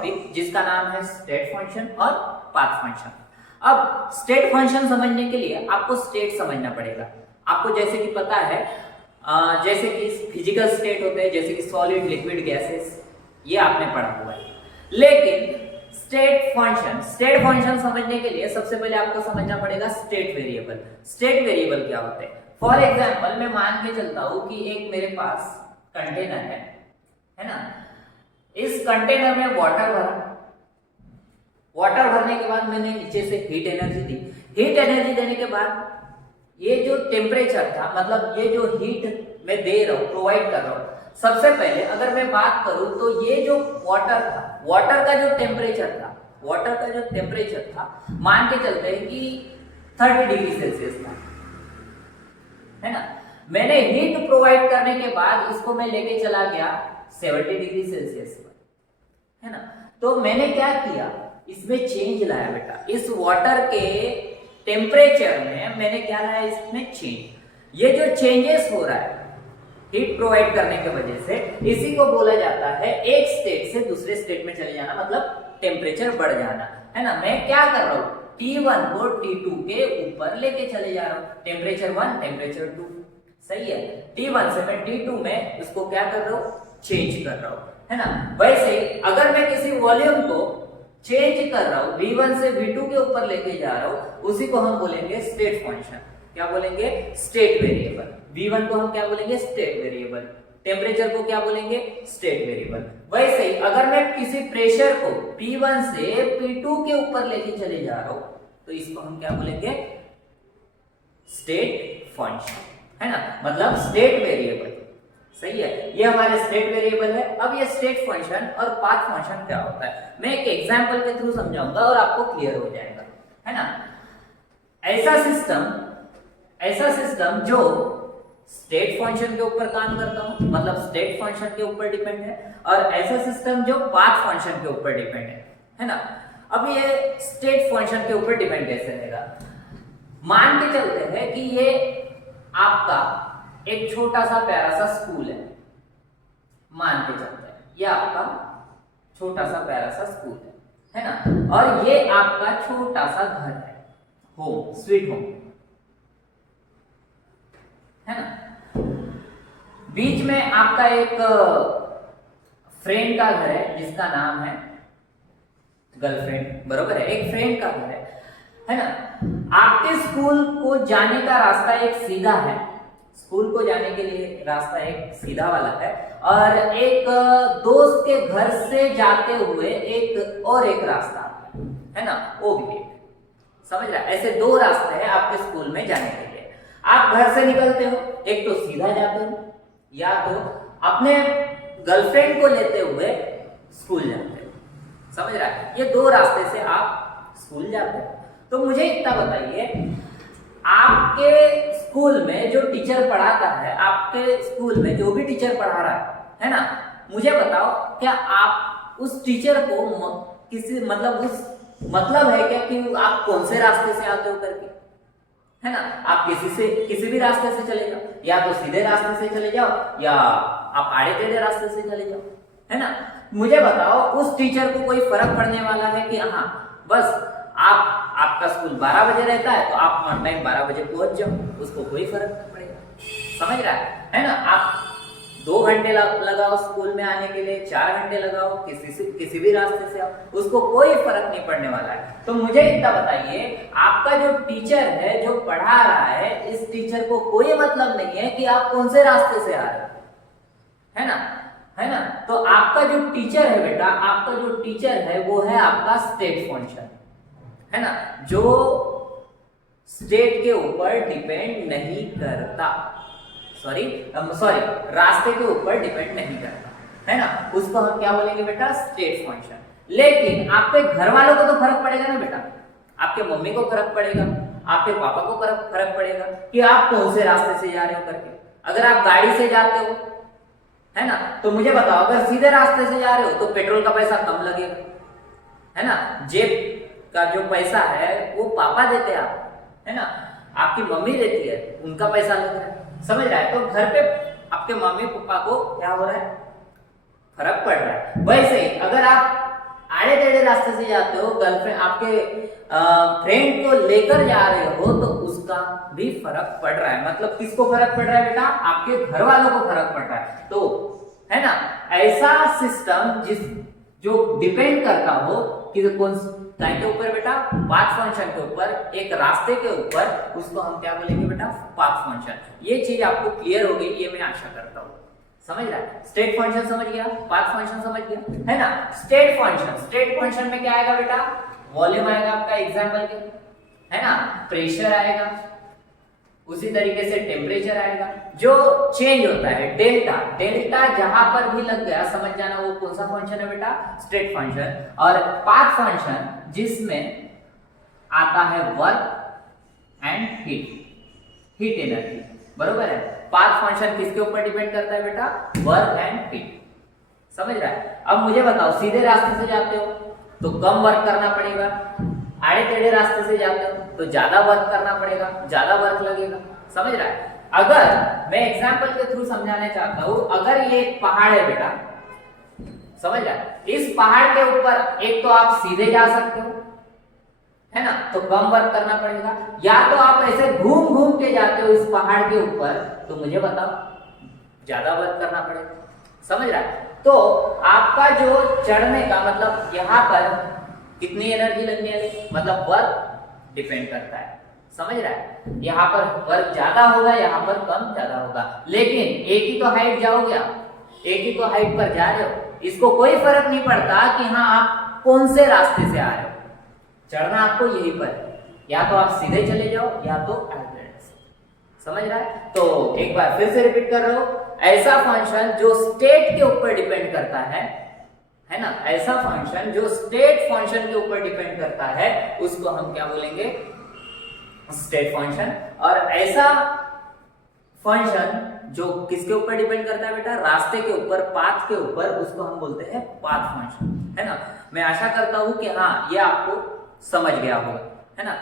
Topic जिसका नाम है स्टेट फंक्शन और पाथ फंक्शन। अब स्टेट फंक्शन समझने के लिए आपको स्टेट समझना पड़ेगा। आपको जैसे कि पता है जैसे कि फिजिकल स्टेट होते हैं, जैसे कि सॉलिड, लिक्विड, गैसेस, ये आपने पढ़ा हुआ है। लेकिन स्टेट फंक्शन समझने के लिए सबसे पहले आपको समझना पड़ेगा स्टेट वेरिएबल। स्टेट वेरिएबल क्या होते हैं? फॉर एग्जांपल मैं मान के चलता हूं कि एक मेरे पास कंटेनर है ना। इस कंटेनर में वाटर भरने के बाद मैंने नीचे से हीट एनर्जी दी। हीट एनर्जी देने के बाद ये जो टेम्परेचर था, मतलब ये जो हीट मैं दे रहा हूं, प्रोवाइड कर रहा हूं, सबसे पहले अगर मैं बात करूं तो ये जो वाटर था, वाटर का जो टेम्परेचर था मान के चलते हैं कि 30 डिग्री सेल्सियस था, है ना। मैंने हीट प्रोवाइड करने के बाद इसको मैं लेके चला गया 70 डिग्री सेल्सियस पर, है ना। तो मैंने क्या किया, इसमें चेंज लाया बेटा। इस वाटर के टेम्परेचर में मैंने क्या लाया, इसमें चेंज। ये जो चेंजेस हो रहा है हीट प्रोवाइड करने की वजह से, इसी को बोला जाता है एक स्टेट से दूसरे स्टेट में चले जाना, मतलब टेम्परेचर बढ़ जाना, है ना। मैं क्या कर रहा हूं, T1 को T2 के ऊपर लेके चले जा रहा हूं, टेम्परेचर 1 टेम्परेचर 2, सही है। T1 से मैं T2 में इसको क्या कर रहा हूं, चेंज कर रहा हूं, है ना। वैसे अगर मैं किसी वॉल्यूम को चेंज कर रहा हूं, V1 से V2 के ऊपर लेके जा रहा हूं, उसी को हम बोलेंगे स्टेट फंक्शन। क्या बोलेंगे? State variable. V1 को हम क्या बोलेंगे? State variable. टेम्परेचर को क्या बोलेंगे? State variable. वैसे ही अगर मैं किसी प्रेशर को P1 से P2 के ऊपर लेके चले जा रहा हूं, तो इसको हम क्या बोलेंगे? स्टेट फंक्शन, है ना, मतलब स्टेट वेरिएबल, सही है। ये हमारे स्टेट वेरिएबल है। अब ये स्टेट फंक्शन और पाथ फंक्शन क्या होता है, मैं एक एग्जांपल के थ्रू समझाऊंगा और आपको क्लियर हो जाएगा, है ना। ऐसा सिस्टम जो स्टेट फंक्शन के ऊपर काम करता हूं, मतलब स्टेट फंक्शन के ऊपर डिपेंड है, और ऐसा सिस्टम जो पाथ फंक्शन के ऊपर डिपेंड है ना। अब ये स्टेट फंक्शन के ऊपर डिपेंड कैसे रहेगा, मान के चलते हैं कि ये आपका एक छोटा सा प्यारा सा स्कूल है, मान के चलते हैं ये आपका छोटा सा प्यारा सा स्कूल है ना, और ये आपका छोटा सा घर है, होम, स्वीट होम, है ना। बीच में आपका एक फ्रेंड का घर है जिसका नाम है गर्लफ्रेंड, बरोबर है, एक फ्रेंड का घर है ना। आपके स्कूल को जाने का रास्ता एक सीधा है, स्कूल को जाने के लिए रास्ता एक सीधा वाला है, और एक दोस्त के घर से जाते हुए एक रास्ता है ना, वो भी एक, समझ रहा है। ऐसे दो रास्ते हैं आपके स्कूल में जाने के लिए। आप घर से निकलते हो, एक तो सीधा जाते हो, या तो अपने गर्लफ्रेंड को लेते हुए स्कूल जाते हो, समझ रहा है। ये दो रास्ते से आप स्कूल जाते हो। तो मुझे इतना बताइए, आपके स्कूल में जो टीचर पढ़ाता है, आपके स्कूल में जो भी टीचर पढ़ा रहा है ना, मुझे बताओ क्या आप उस टीचर को किसी मतलब है क्या कि आप कौन से रास्ते से आते हो करके, है ना। आप किसी भी रास्ते से चले जाओ, या तो सीधे रास्ते से चले जाओ, या आप आड़े टेढ़े रास्ते से चले जाओ, है ना। मुझे बताओ उस टीचर को कोई फर्क पड़ने वाला है कि हाँ बस आपका स्कूल 12 बजे रहता है तो आप ऑन टाइम 12 बजे पहुंच जाओ, उसको कोई फर्क नहीं पड़ेगा, समझ रहा है ना। आप 2 घंटे लगाओ स्कूल में आने के लिए, 4 घंटे लगाओ, किसी भी रास्ते से आओ, उसको कोई फर्क नहीं पड़ने वाला है। तो मुझे इतना बताइए, आपका जो टीचर है जो पढ़ा रहा है, इस टीचर को कोई मतलब नहीं है कि आप कौन से रास्ते से आ रहे हो, है ना। तो आपका जो टीचर है बेटा, आपका जो टीचर है वो है आपका स्टेट फंक्शन, है ना, जो स्टेट के ऊपर डिपेंड नहीं करता, सॉरी रास्ते के ऊपर डिपेंड नहीं करता, है ना। उसको हम क्या बोलेंगे बेटा? State function. लेकिन आपके घर वालों को तो फर्क पड़ेगा ना बेटा, आपके मम्मी को फर्क पड़ेगा, आपके पापा को फर्क पड़ेगा कि आप कौन से रास्ते से जा रहे हो करके। अगर आप गाड़ी से जाते हो, है ना, तो मुझे बताओ, अगर सीधे रास्ते से जा रहे हो तो पेट्रोल का पैसा कम लगेगा, है ना। जेब का जो पैसा है वो पापा देते हैं आप, है ना, आपकी मम्मी देती है, उनका पैसा लग रहा है, समझ रहा है। तो घर पे आपके मम्मी पापा को क्या हो रहा है? फर्क पड़ रहा है। वैसे ही अगर आप आड़े टेढ़े रास्ते से जाते हो, गर्लफ्रेंड आपके फ्रेंड को लेकर जा रहे हो, तो उसका भी फर्क पड़ रहा है। मतलब किसको फर्क पड़ रहा है बेटा? आपके घर वालों को फर्क पड़ रहा है। तो है ना, ऐसा सिस्टम जो डिपेंड करता हो कि कौन के ऊपर बेटा? पाथ फंक्शन के ऊपर, एक रास्ते के ऊपर, उसको हम क्या बोलेंगे बेटा? Path function. ये चीज आपको क्लियर हो गई, ये मैं आशा करता हूँ। समझ रहा है? स्टेट फंक्शन समझ गया, पाथ फंक्शन समझ गया, है ना। स्टेट फंक्शन में क्या आएगा बेटा? वॉल्यूम आएगा आपका एग्जाम्पल के, है ना, प्रेशर आएगा, उसी तरीके से टेम्परेचर आएगा। जो चेंज होता है डेल्टा जहां पर भी लग गया, समझ जाना वो कौन सा फंक्शन है बेटा? State function. और पाथ फंक्शन जिसमें आता है वर्क एंड हीट एनर्जी, बरोबर है। पाथ फंक्शन किसके ऊपर डिपेंड करता है बेटा? Work and heat. समझ रहा है? अब मुझे बताओ, सीधे रास्ते से जाते हो तो कम वर्क करना पड़ेगा, आड़े टेढ़े रास्ते से जाते हो तो ज्यादा वर्क करना पड़ेगा, ज्यादा वर्क लगेगा। समझ रहा है? अगर मैं एग्जांपल के थ्रू समझाने चाहता हूं, अगर ये एक पहाड़ है बेटा, समझ रहा है, इस पहाड़ के ऊपर एक तो आप सीधे जा सकते हो, है ना, तो कम वर्क करना पड़ेगा, या तो आप ऐसे घूम घूम के जाते हो इस पहाड़ के ऊपर, तो मुझे बताओ ज्यादा वर्क करना पड़ेगा। समझ रहा है? तो आपका जो चढ़ने का मतलब यहाँ पर कितनी एनर्जी लगने वाली, मतलब वर्क डिपेंड करता है। समझ रहा है? यहाँ पर वर्क ज्यादा होगा, यहाँ पर कम ज्यादा होगा, लेकिन एक ही तो हाइट जाओगे आप, एक ही तो हाइट पर जा रहे हो, इसको कोई फर्क नहीं पड़ता कि हाँ आप कौन से रास्ते से आ रहे हो, चढ़ना आपको यहीं पर, या तो आप सीधे चले जाओ या तो अल्टरनेट से। समझ रहा है? तो एक बार फिर से रिपीट कर रहा हूं, ऐसा फंक्शन जो स्टेट के ऊपर डिपेंड करता है ना, ऐसा फंक्शन जो स्टेट फंक्शन के ऊपर डिपेंड करता है, उसको हम क्या बोलेंगे? State function. और ऐसा फंक्शन जो किसके ऊपर डिपेंड करता है बेटा? रास्ते के ऊपर, पाथ के ऊपर, उसको हम बोलते हैं पाथ फंक्शन, है ना। मैं आशा करता हूं कि हाँ ये आपको समझ गया होगा, है ना।